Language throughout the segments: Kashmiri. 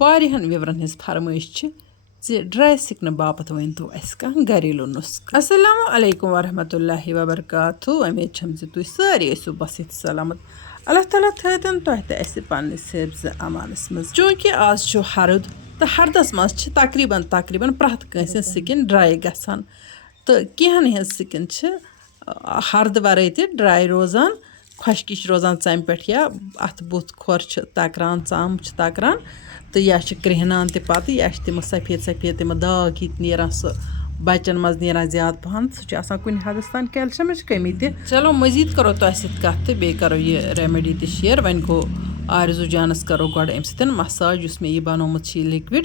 واریاہن وِورن ہٕنٛز فرمٲیش چھِ زِ ڈراے سِکنہٕ باپتھ ؤنۍتو اَسہِ کانٛہہ گریلوٗ نُسخہٕ. السلام علیکم ورحمتہ وبرکاتہ. اُمید چھم زِ تُہۍ سٲری ٲسِو بصحت سلامت. اللہ تعالیٰ تھٲوتن تۄہہِ تہٕ اَسہِ پننِس حِفظِ امانس منٛز. چوٗنٛکہِ آز چھُ ہرُد تہٕ ہردس منٛز چھِ تقریٖبن پرٛٮ۪تھ کٲنٛسہِ ہٕنٛز سِکِن ڈراے گژھان تہٕ کینٛہن ہٕنٛز سِکِن چھِ ہردٕ ورٲے تہِ ڈراے روزان، خۄشکی چھِ روزان ژَمہِ پٮ۪ٹھ یا اَتھ بُتھ کھۄر چھِ تکران، ژَم چھِ تکران تہٕ یا چھِ کرٛیٚہنان تہِ پَتہٕ یا چھِ تِم سفید تِم داغ ہِتھ نیران، سُہ بَچن منٛز نیران زیادٕ پَہَن، سُہ چھُ آسان کُنہِ حدس تام کیلشَمٕچ کٔمی تہِ. چلو مٔزیٖد کَرو تۄہہِ سۭتۍ کَتھ تہٕ بیٚیہِ کَرو یہِ رٮ۪مِڈی تہِ شِیر. وۄنۍ گوٚو آرزوٗ جانَس کَرو گۄڈٕ اَمہِ سۭتۍ مساج. یُس مےٚ یہِ بنومُت چھِ یہِ لِکوِڈ،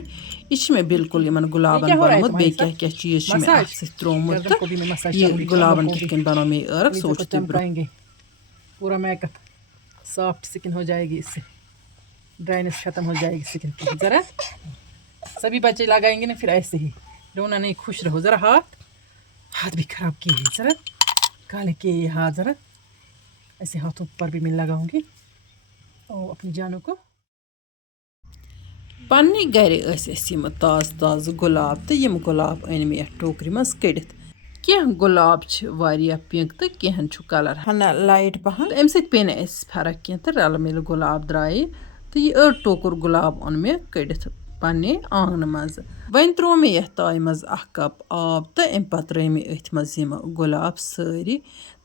یہِ چھِ مےٚ بِلکُل یِمن گُلابن بنومُت. بیٚیہِ کیٛاہ کیٛاہ چیٖز چھِ مےٚ اَتھ سۭتۍ ترٛوومُت تہٕ یہِ گُلابن کِتھ کٔنۍ بنوو مےٚ یہِ عٲرق سُہ وٕچھِو تُہۍ برٛونٛہہ. پورا میک اپ سافٹ سکن ہو جائے گی اس سے، ڈرائنس ختم ہو جائے گی سکن کی. ذرا سبھی بچے لگائیں گے نا پھر ایسے ہی، رونا نہیں، خوش رہو. ذرا ہاتھ بھی خراب کیے ہیں، ذرا کالے کیے یہ ہاتھ، ذرا ایسے ہاتھوں پر بھی میں لگاؤں گی اپنی جانوں کو. پننہِ گرِ ٲسۍ اَسہِ یِم تازٕ گۄلاب تہٕ یِم گۄلاب أنۍ مےٚ یَتھ ٹوکرِ منٛز کٔڑِتھ. کینٛہہ گۄلاب چھِ واریاہ پِنک تہٕ کینٛہَن چھُ کلر ہنا لایٹ پہن. اَمہِ سۭتۍ پیٚیہِ نہٕ اَسہِ فرق کینٛہہ تہٕ رلہٕ مِلہٕ گۄلاب درٛایہِ تہٕ یہِ أڑ ٹوکُر گۄلاب اوٚن مےٚ کٔڑِتھ پننہِ آنٛگنہٕ منٛز. وۄنۍ تروو مےٚ یَتھ تایہِ منٛز 1 کپ آب تہٕ اَمہِ پتہٕ ترٲے مےٚ أتھۍ منٛز یِم گۄلاب سٲری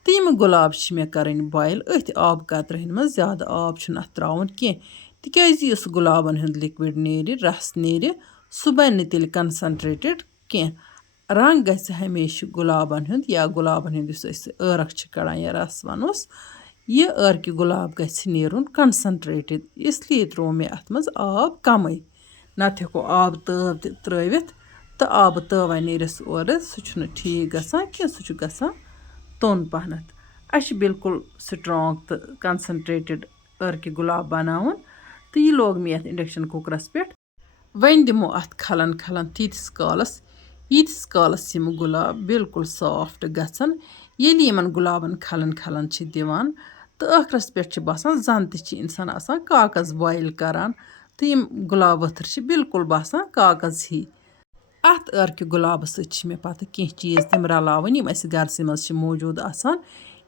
تہٕ یِم گۄلاب چھِ مےٚ کَرٕنۍ بویِل أتھۍ آبہٕ قطرٕہن منٛز. زیادٕ آب چھُنہٕ اَتھ ترٛاوُن کینٛہہ تِکیٛازِ یُس گۄلابن ہُنٛد لِکوِڈ نیرِ، رس نیرِ، سُہ بنہِ نہٕ تیٚلہِ کنسنٹریٹِڈ کینٛہہ. رنٛگ گژھِ ہمیشہِ گۄلابن ہُنٛد یا گۄلابن ہُنٛد یُس أسۍ عٲرق چھِ کڑان یا رس وَنوس، یہِ عٲرقہِ گۄلاب گژھِ نیرُن کنسنٹریٹِڈ. اسلیے تروو مےٚ اَتھ منٛز آب کمٕے، نتہٕ ہٮ۪کو آبہٕ تٲو تہِ ترٲوِتھ تہٕ آبہٕ تٲوا نیرٮ۪س اورٕ سُہ چھُنہٕ ٹھیٖک گژھان کینٛہہ، سُہ چھُ گژھان توٚن پہنتھ. اَسہِ چھِ بِلکُل سٹرانٛگ تہٕ کنسنٹریٹِڈ عٲرقہِ گۄلاب بناوُن تہٕ یہِ لوگ مےٚ یَتھ اِنڈکشن کُکرس پٮ۪ٹھ. وۄنۍ دِمو اَتھ کھلن تیٖتِس کالس ییٖتِس کالس یِم گۄلاب بِلکُل سافٹ گژھن. ییٚلہِ یِمن گۄلابن کھلن چھِ دِوان تہٕ ٲخرس پٮ۪ٹھ چھِ باسان زن تہِ چھِ اِنسان آسان کاغذ بویِل کران تہٕ یِم گۄلاب ؤتھٕر چھِ بِلکُل باسان کاغذ ہی. اَتھ عٲرقہِ گۄلابہٕ سۭتۍ چھِ مےٚ پتہٕ کینٛہہ چیٖز تِم رلاوٕنۍ یِم اَسہِ گرسٕے منٛز چھِ موٗجوٗد آسان.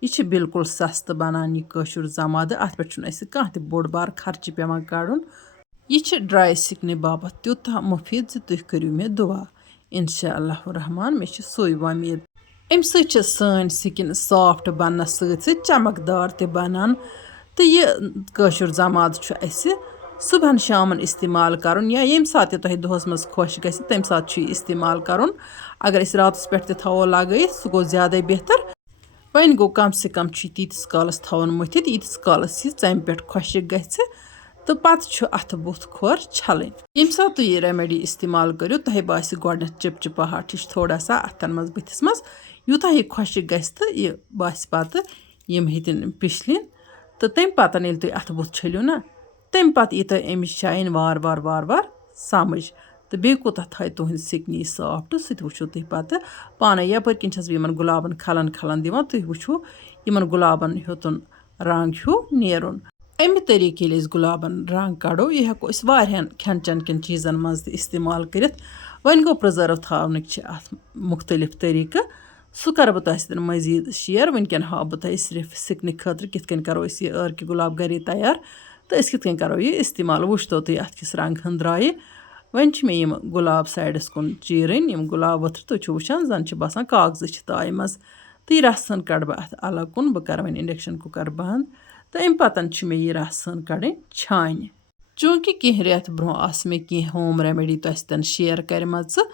یہِ چھِ بِلکُل سستہٕ بنان یہِ کٲشُر زمادٕ، اَتھ پٮ۪ٹھ چھُنہٕ اَسہِ کانٛہہ تہِ بوٚڑ بار خرچہٕ پٮ۪وان کڑُن. یہِ چھِ ڈراے سِکنہِ باپتھ تیوٗتاہ مُفیٖد زِ تُہۍ کٔرِو مےٚ دُعا اِنشاء اللہ الرحمان. مےٚ چھِ سُے وۄمید. اَمہِ سۭتۍ چھِ سٲنۍ سِکِن سافٹ بننس سۭتۍ سۭتۍ چمکدار تہِ بنان تہٕ یہِ کٲشُر زمادٕ چھُ اَسہِ صُبحن شامن استعمال کرُن یا ییٚمہِ ساتہٕ تہِ تۄہہِ دۄہس منٛز خۄش گژھِ تمہِ ساتہٕ چھُ یہِ استعمال کرُن. اگر أسۍ راتس پٮ۪ٹھ تہِ تھاوو لگٲیِتھ سُہ گوٚو زیادے بہتر. وۄنۍ گوٚو کم سے کم چھُ یہِ تیٖتِس کالس تھاوُن مٔتھِتھ ییٖتِس کالس یہِ ژَمہِ پٮ۪ٹھ خۄشِک گژھِ تہٕ پتہٕ چھُ اَتھٕ بُتھ کھۄر چھلٕنۍ. ییٚمہِ ساتہٕ تُہۍ یہِ رٮ۪مِڈی استعمال کٔرِو تۄہہِ باسہِ گۄڈنٮ۪تھ چِپچِپاہٹ ہِش تھوڑا سا اَتھن منٛز بٕتھِس منٛز. یوٗتاہ یہِ خۄشِک گژھِ تہٕ یہِ باسہِ پتہٕ یِم ہیٚتِنۍ پِشلِنۍ تہٕ تمہِ پتہٕ ییٚلہِ تُہۍ اَتھٕ بُتھ چھٔلِو نا تمہِ پتہٕ یی تۄہہِ اَمِچ شاین وارٕ وارٕ سمجھ تہٕ بیٚیہِ کوٗتاہ تھایہِ تُہنٛدِ سِکنہِ یہِ سافٹ سُہ تہِ وٕچھو تُہۍ پتہٕ پانے. یپٲرۍ کِنۍ چھس بہٕ یِمن گۄلابن کھلن دِوان تُہۍ وٕچھو یِمن گۄلابن ہیوٚتُن رنٛگ ہیوٗ نیرُن. اَمہِ طٔریٖقہٕ ییٚلہِ أسۍ گۄلابن رنٛگ کڑو یہِ ہٮ۪کو أسۍ واریاہن کھٮ۪ن چٮ۪ن کٮ۪ن چیٖزن منٛز تہِ استعمال کٔرِتھ. وۄنۍ گوٚو پرٛزٲرٕو تھاونٕکۍ چھِ اَتھ مختلف طٔریٖقہٕ، سُہ کرٕ بہٕ تۄہہِ سۭتۍ مٔزیٖد شِیر. وٕنکٮ۪ن ہاو بہٕ تۄہہِ صرف سِکنہِ خٲطرٕ کِتھ کٔنۍ کرو أسۍ یہِ عٲرقہِ گۄلاب گرے تیار تہٕ أسۍ کِتھ کٔنۍ کرو یہِ استعمال. وٕچھتو تُہۍ اَتھ کِس رنٛگہٕ ہن درٛایہِ. وۄنۍ چھِ مےٚ یِم گۄلاب سایڈس کُن چیٖرٕنۍ، یِم گۄلاب ؤتھٕر تُہۍ چھِو وٕچھان زن چھِ باسان کاغذٕ چھِ تایہِ منٛز تہٕ یہِ رس ہن کڑٕ بہٕ اَتھ الگ کُن. بہٕ کرٕ وۄنۍ اِنڈکشن کُکر بنٛد تہٕ اَمہِ پتہٕ چھِ مےٚ یہِ رس ہن کڑٕنۍ چھانہِ. چوٗنٛکہِ کینٛہہ رٮ۪تھ برونٛہہ آسہٕ مےٚ کینٛہہ ہوم رٮ۪مِڈی تۄہہِ سۭتۍ شِیر کَرِمَژٕ.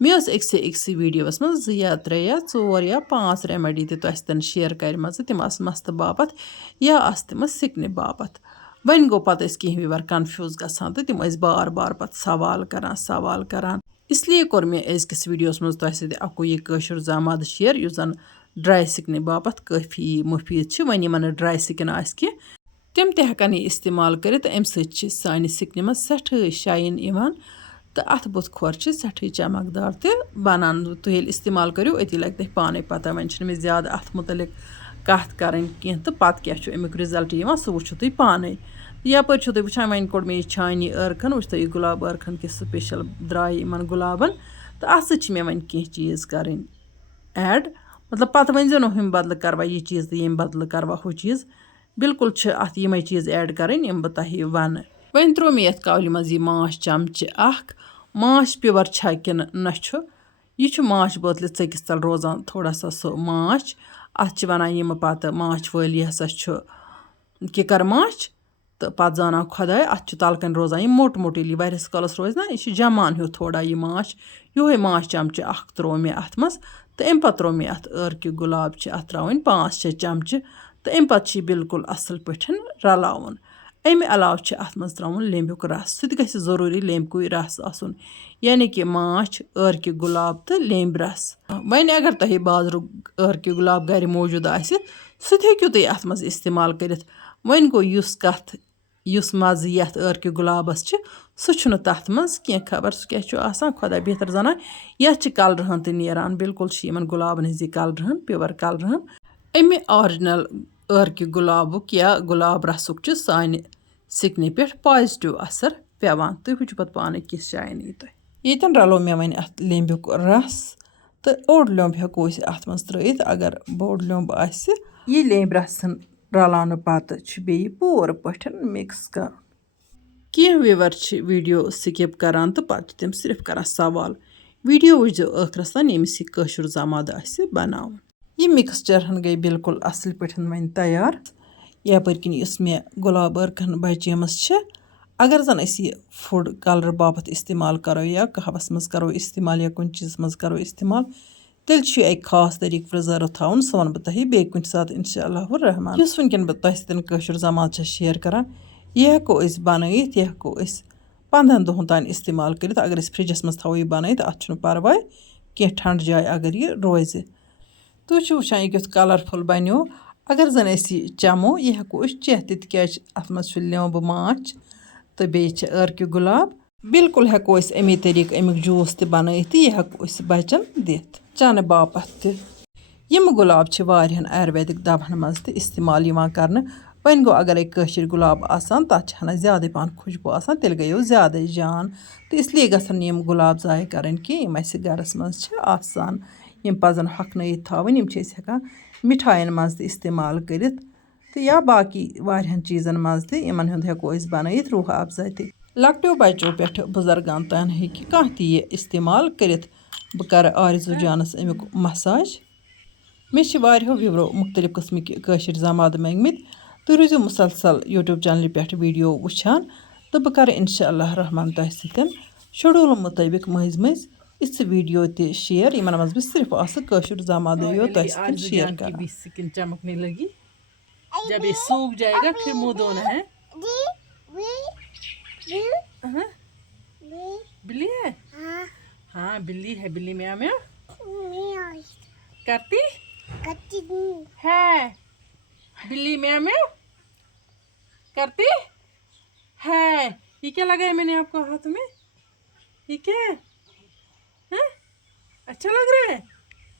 مےٚ ٲس أکسٕے ویٖڈیوَس منٛز 2 یا 3 یا 4 یا 5 رٮ۪مِڈی تہِ تۄہہِ سۭتۍ شِیر کَرِمَژٕ. تِم آسہٕ مستہٕ باپتھ یا آسہٕ تِمہٕ سِکنہِ باپتھ. وۄنۍ گوٚو پتہٕ ٲسۍ کینٛہہ وِور کنفیوٗز گژھان تہٕ تِم ٲسۍ بار پتہٕ سوال کران. اسلیے کوٚر مےٚ أزکِس ویٖڈیوَس منٛز تۄہہِ سۭتۍ اَکُے یہِ کٲشُر زامادٕ شِیر یُس زن ڈراے سِکنہِ باپتھ کٲفی مُفیٖد چھِ. وۄنۍ یِمن نہٕ ڈراے سِکِن آسہِ کینٛہہ تِم تہِ ہٮ۪کن یہِ استعمال کٔرِتھ. اَمہِ سۭتۍ چھِ سانہِ سِکنہِ منٛز سٮ۪ٹھٕے شاین یِوان تہٕ اَتھ بُتھ کھۄر چھِ سٮ۪ٹھٕے چمکدار تہِ بنان. تُہۍ ییٚلہِ استعمال کٔرِو أتی لگہِ تۄہہِ پانے پتہ. وۄنۍ چھِنہٕ مےٚ زیادٕ اَتھ مُتعلق کَتھ کَرٕنۍ کینٛہہ تہٕ پتہٕ کیٛاہ چھُ اَمیُک رِزلٹ یِوان سُہ وٕچھِو تُہۍ پانے. یپٲرۍ چھُو تُہۍ وٕچھان وۄنۍ کوٚڑ مےٚ یہِ چھانی ٲرکھَن وٕچھ تُہۍ یہِ گُلاب ٲرکھَن کِس سٕپیشَل درٛاے یِمَن گُلابَن تہٕ اَتھ سۭتۍ چھِ مےٚ وۄنۍ کینٛہہ چیٖز کَرٕنۍ ایڈ مطلب پَتہٕ ؤنۍزیو نہٕ ہُمہِ بدلہٕ کَروا یہِ چیٖز تہٕ ییٚمہِ بدلہٕ کَروا ہُہ چیٖز بالکل چھِ اَتھ یِمَے چیٖز ایڈ کَرٕنۍ یِم بہٕ تۄہہِ وَنہٕ وۄنۍ ترٛوو مےٚ یَتھ کاولہِ منٛز یہِ ماچھ چَمچہٕ اَکھ ماچھ پیُور چھا کِنہٕ نہ چھُ یہِ چھُ ماچھ بٲتلہِ ژٔکِس تَل روزان تھوڑا سا سُہ ماچھ اَتھ چھِ وَنان یِمہٕ پَتہٕ ماچھ وٲلۍ یہِ ہسا چھُ کِکَر ماچھ تہٕ پَتہٕ زانان خۄداے اَتھ چھُ تَلہٕ کَنۍ روزان یہِ موٚٹ موٚٹ ییٚلہِ یہِ واریاہَس کالَس روزِ نا یہِ چھُ جمان ہیوٗ تھوڑا یہِ ماچھ یِہوٚے ماچھ چَمچہٕ اَکھ ترٛوو مےٚ اَتھ منٛز تہٕ اَمہِ پَتہٕ ترٛوو مےٚ اَتھ ٲرکہِ گُلاب چھِ اَتھ ترٛاوٕنۍ 5-6 چَمچہٕ تہٕ اَمہِ پَتہٕ چھِ یہِ بالکل اَصٕل پٲٹھۍ رَلاوُن اَمہِ علاوٕ چھِ اَتھ منٛز ترٛاوُن لیٚمبیُک رَس سُہ تہِ گژھِ ضروٗری لیٚمبکُے رَس آسُن یعنی کہِ ماچھ ٲرکہِ گُلاب تہٕ لیٚمبۍ رَس وۄنۍ اگر تۄہہِ بازرُک ٲرکہِ گُلاب گَرِ موٗجوٗد آسہِ سُہ تہِ ہیٚکِو تُہۍ اَتھ منٛز اِستعمال کٔرِتھ وۄنۍ گوٚو یُس مَزٕ یَتھ ٲرکہِ گُلابَس چھِ سُہ چھُنہٕ تَتھ منٛز کینٛہہ خبر سُہ کیٛاہ چھُ آسان خۄدا بہتر زانان یَتھ چھِ کَلرٕ ہن تہِ نیران بالکل چھِ یِمَن گُلابَن ہِنٛز یہِ کَلرٕ ہن پیُور کَلرٕ ہن اَمہِ آرجِنَل ٲرکہِ گُلابُک یا گُلاب رَسُک چھُ سانہِ سِکنہِ پٮ۪ٹھ پازِٹِو اَثر پیٚوان تُہۍ وٕچھِو پَتہٕ پانَے کِژھ جایَن یی تۄہہِ ییٚتٮ۪ن رَلو مےٚ وۄنۍ اَتھ لیٚمبیُک رَس تہٕ اوٚڑ لیوٚمب ہٮ۪کو أسۍ اَتھ منٛز ترٛٲیِتھ اگر بوٚڑ لیوٚمب آسہِ یہِ لیٚمبۍ رَسَن رَلاونہٕ پَتہٕ چھُ بیٚیہِ پوٗرٕ پٲٹھۍ مِکٕس کَرُن کینٛہہ وِوَر چھِ ویٖڈیو سِکِپ کَران تہٕ پَتہٕ چھِ تِم صرف کَران سوال ویٖڈیو وٕچھزیو ٲخرَس تام ییٚمِس یہِ کٲشُر زمادٕ آسہِ بَناوُن یہِ مِکسچَر ہن گٔے بالکل اَصٕل پٲٹھۍ وۄنۍ تیار یَپٲرۍ کِنۍ یُس مےٚ گُلاب ٲرکھَن بَچیمٕژ چھِ اگر زَن أسۍ یہِ فُڈ کَلرٕ باپَتھ اِستعمال کَرو یا قہوَس منٛز کَرو اِستعمال یا کُنہِ چیٖزَس منٛز کَرو اِستعمال تیٚلہِ چھُ یہِ اَکہِ خاص طٔریٖقہٕ پرٛزٲرٕو تھاوُن سُہ وَنہٕ بہٕ تۄہہِ بیٚیہِ کُنہِ ساتہٕ اِنشاء اللہُ الرحمان یُس وٕنکٮ۪ن بہٕ تۄہہِ سۭتۍ کٲشُر زماد چھَس شِیَر کَران یہِ ہٮ۪کو أسۍ بَنٲیِتھ یہِ ہٮ۪کو أسۍ 15 دۄہَن تانۍ اِستعمال کٔرِتھ اگر أسۍ فرٛجَس منٛز تھاوو یہِ بَنٲیِتھ اَتھ چھُنہٕ پَرواے کینٛہہ ٹھنٛڈٕ جاے اگر یہِ روزِ تُہۍ چھِو وٕچھان یہِ کیُتھ کَلَرفُل بَنیو اگر زَن أسۍ یہِ چَمو یہِ ہٮ۪کو أسۍ چٮ۪تھ تہِ تِکیٛازِ اَتھ منٛز چھُ لیوٚمبہٕ ماچھ تہٕ بیٚیہِ چھِ ٲرکہِ گُلاب بالکل ہٮ۪کو أسۍ اَمے طٔریٖقہٕ اَمیُک جوٗس تہِ بَنٲیِتھ تہٕ یہِ ہٮ۪کو أسۍ بَچَن دِتھ چَنہٕ باپَتھ تہِ یِم گُلاب چھِ واریاہَن آیُرویدِک دَوہَن منٛز تہِ اِستعمال یِوان کَرنہٕ وۄنۍ گوٚو اگرے کٲشِرۍ گُلاب آسان تَتھ چھِ ہَنا زیادَے پَہَن خوشبوٗ آسان تیٚلہِ گٔیو زیادَے جان تہٕ اِسلیے گژھن نہٕ یِم گُلاب ضایع کَرٕنۍ کینٛہہ یِم اَسہِ گَرَس منٛز چھِ آسان یِم پَزَن ہۄکھنٲیِتھ تھاوٕنۍ یِم چھِ أسۍ ہٮ۪کان مِٹھایَن منٛز تہِ اِستعمال کٔرِتھ تہٕ یا باقٕے واریاہَن چیٖزَن منٛز تہِ یِمَن ہُنٛد ہٮ۪کو أسۍ بَنٲیِتھ روٗح اَفزا تہِ لۄکٹیو بَچو پٮ۪ٹھٕ بُزرگان تام ہیٚکہِ کانٛہہ تہِ یہِ اِستعمال کٔرِتھ بہٕ کَرٕ آرزوٗ جانَس اَمیُک مَساج مےٚ چھِ واریاہو وِوروٗ مُختٔلِف قٕسمٕکۍ کٲشِرۍ زمادٕ منٛگمٕتۍ تُہۍ روٗزِو مُسلسل یوٗٹیوٗب چَنلہِ پٮ۪ٹھ ویٖڈیو وٕچھان تہٕ بہٕ کَرٕ اِنشاء اللہ رحمان تۄہہِ سۭتۍ شڈوٗل مُطٲبِق مٔنٛزۍ مٔنٛزۍ یِژھٕ ویٖڈیو تہِ شِیَر یِمَن منٛز بہٕ صرف آسہٕ کٲشُر زمادٕے یوت تۄہہِ سۭتۍ شِیَر کَران سکن چمکنے لگی جب یہ سوکھ جائے گا پھر منہ دھونا ہے بلی ہے ہاں بلی ہے بلی میاں میاں کرتی ہے بلی میاں میاں کرتی ہے یہ کیا لگا ہے میں نے آپ کو ہاتھ میں یہ کیا ہے اچھا لگ رہا ہے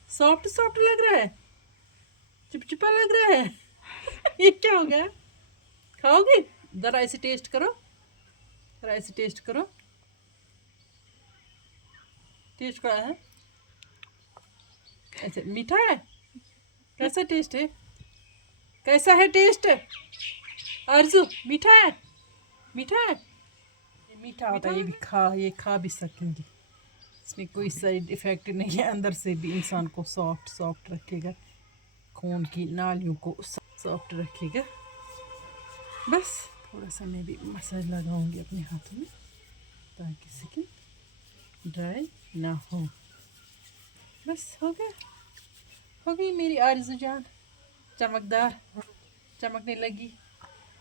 سافٹ سافٹ لگ رہا ہے چپچپا لگ رہا ہے یہ کیا ہو گیا کھاؤ گی ذرا ایسے ٹیسٹ کرو ذرا ایسے ٹیسٹ کرو ٹیسٹ کیا ہے ایسے میٹھا ہے کیسا ٹیسٹ ہے کیسا ہے ٹیسٹ آرزو میٹھا ہے میٹھا ہے یہ میٹھا ہوتا ہے یہ کھا بھی سکیں گے اس میں کوئی سائڈ افیکٹ نہیں ہے اندر سے بھی انسان کو سافٹ رکھے گا خون کی نالیوں کو سافٹ رکھے گا بس تھوڑا سا میں بھی مساج لگاؤں گی اپنے ہاتھوں میں تاکہ سکن ڈرائی نہ ہو بس ہو گئی میری آرزو جان چمکدار چمکنے لگی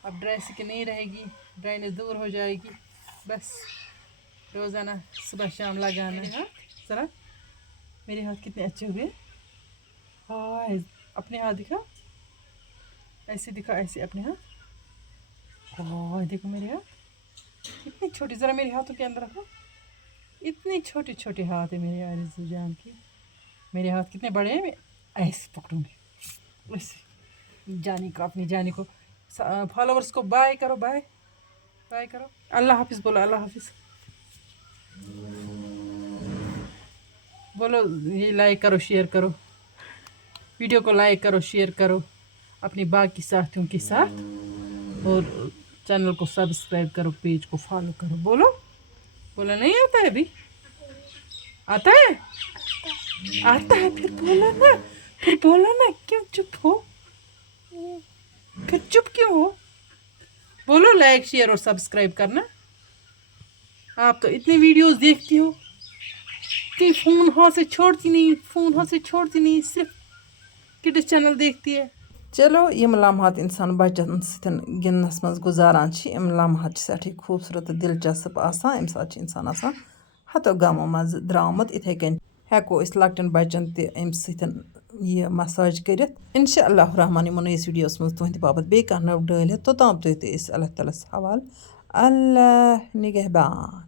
اب ڈرائی سکن نہیں رہے گی ڈرائینس دور ہو جائے گی بس روزانہ صبح شام لگانا ہے ذرا میرے ہاتھ کتنے اچھے ہوئے ہائے اپنے ہاتھ دکھا ایسے دکھا ایسے اپنے ہاتھ ہائے دیکھو میرے ہاتھ اتنی چھوٹی ذرا میرے ہاتھوں کے اندر رکھو اتنے چھوٹے چھوٹے ہاتھ ہیں میرے آرزو جان کے میرے ہاتھ کتنے بڑے ہیں میں ایسے پکڑوں گی ایسے جانی کو اپنی جانی کو فالوورس کو بائے کرو بائے बाय करो, अल्लाह हाफिज़ बोलो, अल्लाह हाफिज़ बोलो। ये लाइक करो, शेयर करो, वीडियो को लाइक करो, शेयर करो अपनी बाकी साथियों के साथ, और चैनल को सब्सक्राइब करो, पेज को फॉलो करो। बोलो, बोला नहीं आता है अभी? आता है? आता है, फिर बोला ना, फिर बोला ना, क्यों चुप हो? फिर चुप क्यों हो? बोलो लाइक शेयर और सब्सक्राइब करना। आप तो इतनी वीडियोस देखती हो कि फ़ोन हाथ से छोड़ती नहीं, फ़ोन हाथ से छोड़ती नहीं, सिर्फ किड्स चैनल देखती है। चलो यम लम्हात इंसान बच्चन सतन गिनस मज गुजारान यम लम्हात सठी खूबसूरत दिलचस्प आसान अम सात इंसान आसान हतो गमो मज द्रामत इथे कन हेको इस लकटन बच्चन ते अम सतन ये मसाज करित इंशाअल्लाह रहमान यमो नयस वीडियोस मज तुहंद बाबत बे कह नव डालित तोताम तुह ते अल्लाह ताला हवाल अल्लाह निगहबान।